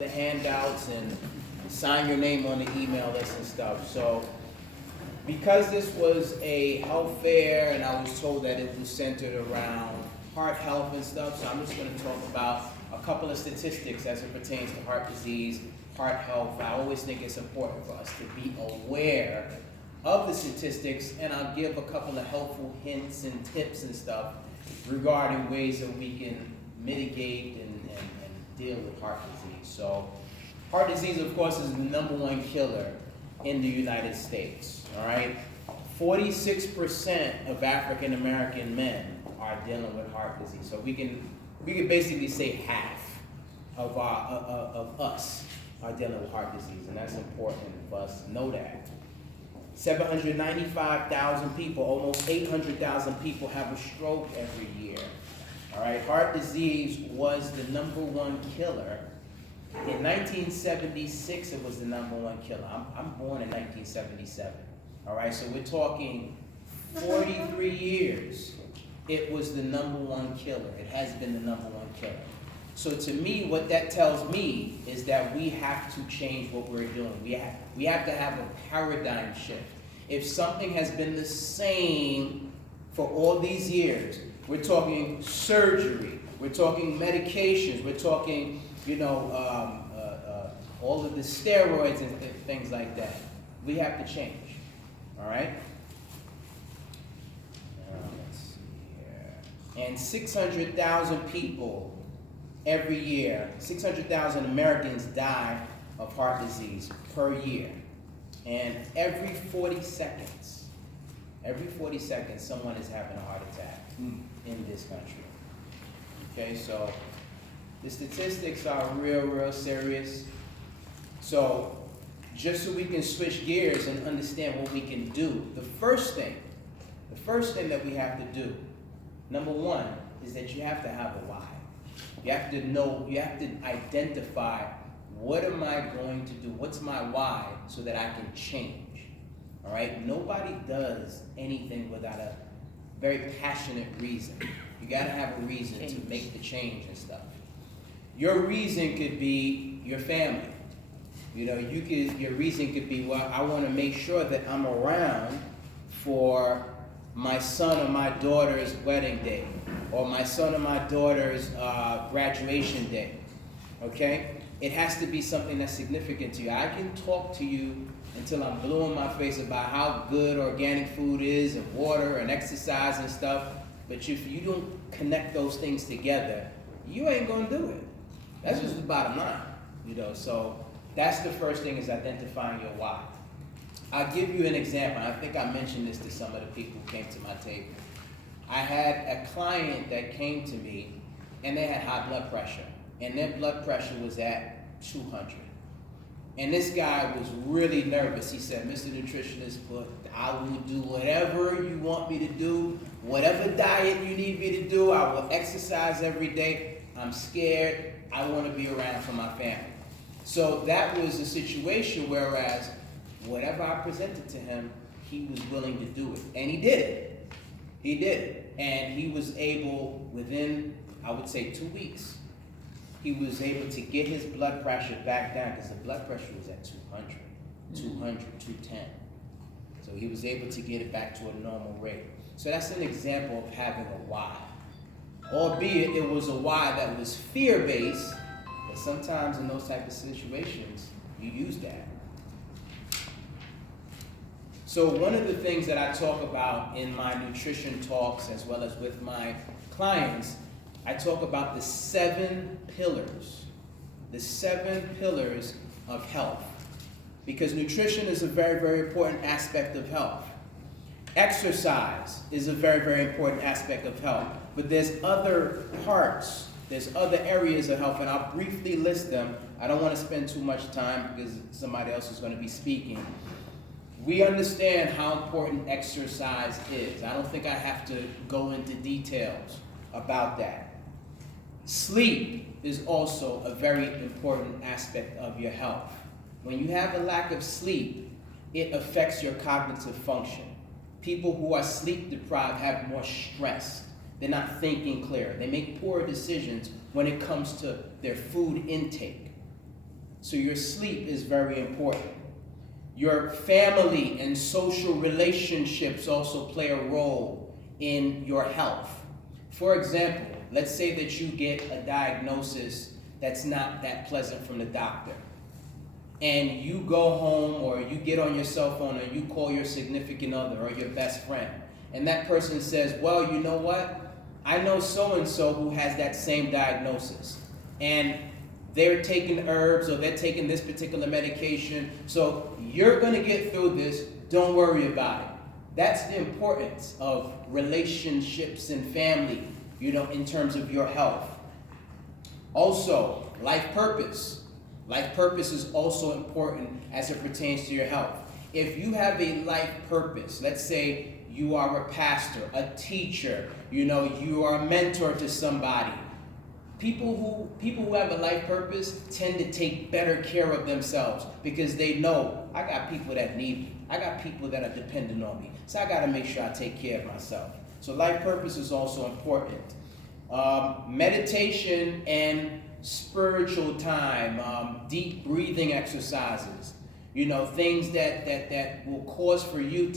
the handouts and sign your name on the email list and stuff. So because this was a health fair and I was told that it was centered around heart health and stuff, so I'm just going to talk about a couple of statistics as it pertains to heart disease, heart health. I always think it's important for us to be aware of the statistics, and I'll give a couple of helpful hints and tips and stuff regarding ways that we can mitigate and deal with heart disease. So heart disease, of course, is the #1 killer in the United States, all right? 46% of African American men are dealing with heart disease. So we can basically say half of us are dealing with heart disease, and that's important for us to know that. 795,000 people, almost 800,000 people have a stroke every year. All right, heart disease was the #1 killer. In 1976, it was the #1 killer. I'm born in 1977. All right, so we're talking 43 years. It was the #1 killer. It has been the #1 killer. So to me, what that tells me is that we have to change what we're doing. We have to have a paradigm shift. If something has been the same for all these years, we're talking surgery, we're talking medications, we're talking, all of the steroids and things like that. We have to change, all right? Let's see here. And 600,000 people every year, 600,000 Americans die of heart disease per year. And every 40 seconds, someone is having a heart attack in this country. Okay, so the statistics are real serious. So just so we can switch gears and understand what we can do, the first thing that we have to do, #1, is that you have to have a why. You have to know, you have to identify, what am I going to do? What's my why so that I can change? All right? Nobody does anything without a very passionate reason. You got to have a reason to make the change and stuff. Your reason could be your family. Your reason could be, well, I want to make sure that I'm around for my son or my daughter's wedding day, or my son or my daughter's graduation day. Okay? It has to be something that's significant to you. I can talk to you until I'm blue in my face about how good organic food is and water and exercise and stuff, but if you don't connect those things together, you ain't gonna do it. That's just the bottom line, So that's the first thing, is identifying your why. I'll give you an example. I think I mentioned this to some of the people who came to my table. I had a client that came to me, and they had high blood pressure, and their blood pressure was at 200. And this guy was really nervous. He said, "Mr. Nutritionist, but I will do whatever you want me to do, whatever diet you need me to do. I will exercise every day. I'm scared. I want to be around for my family." So that was a situation, whereas whatever I presented to him, he was willing to do it. And he did it. He did it. And he was able, within, I would say, 2 weeks, he was able to get his blood pressure back down, because the blood pressure was at 200, 210. So he was able to get it back to a normal rate. So that's an example of having a why. Albeit it was a why that was fear-based, but sometimes in those type of situations, you use that. So one of the things that I talk about in my nutrition talks, as well as with my clients, I talk about the 7 pillars of health, because nutrition is a very important aspect of health. Exercise is a very important aspect of health, but there's other parts, there's other areas of health, and I'll briefly list them. I don't want to spend too much time because somebody else is going to be speaking. We understand how important exercise is. I don't think I have to go into details about that. Sleep is also a very important aspect of your health. When you have a lack of sleep, it affects your cognitive function. People who are sleep deprived have more stress. They're not thinking clear. They make poor decisions when it comes to their food intake. So your sleep is very important. Your family and social relationships also play a role in your health. For example, let's say that you get a diagnosis that's not that pleasant from the doctor, and you go home or you get on your cell phone or you call your significant other or your best friend, and that person says, well, you know what? I know so-and-so who has that same diagnosis, and they're taking herbs or they're taking this particular medication, so you're going to get through this, don't worry about it. That's the importance of relationships and family, in terms of your health. Also, life purpose. Life purpose is also important as it pertains to your health. If you have a life purpose, let's say you are a pastor, a teacher, you are a mentor to somebody. People who have a life purpose tend to take better care of themselves because they know, I got people that need me. I got people that are dependent on me. So I got to make sure I take care of myself. So life purpose is also important. Meditation and spiritual time, deep breathing exercises, things that will cause for you to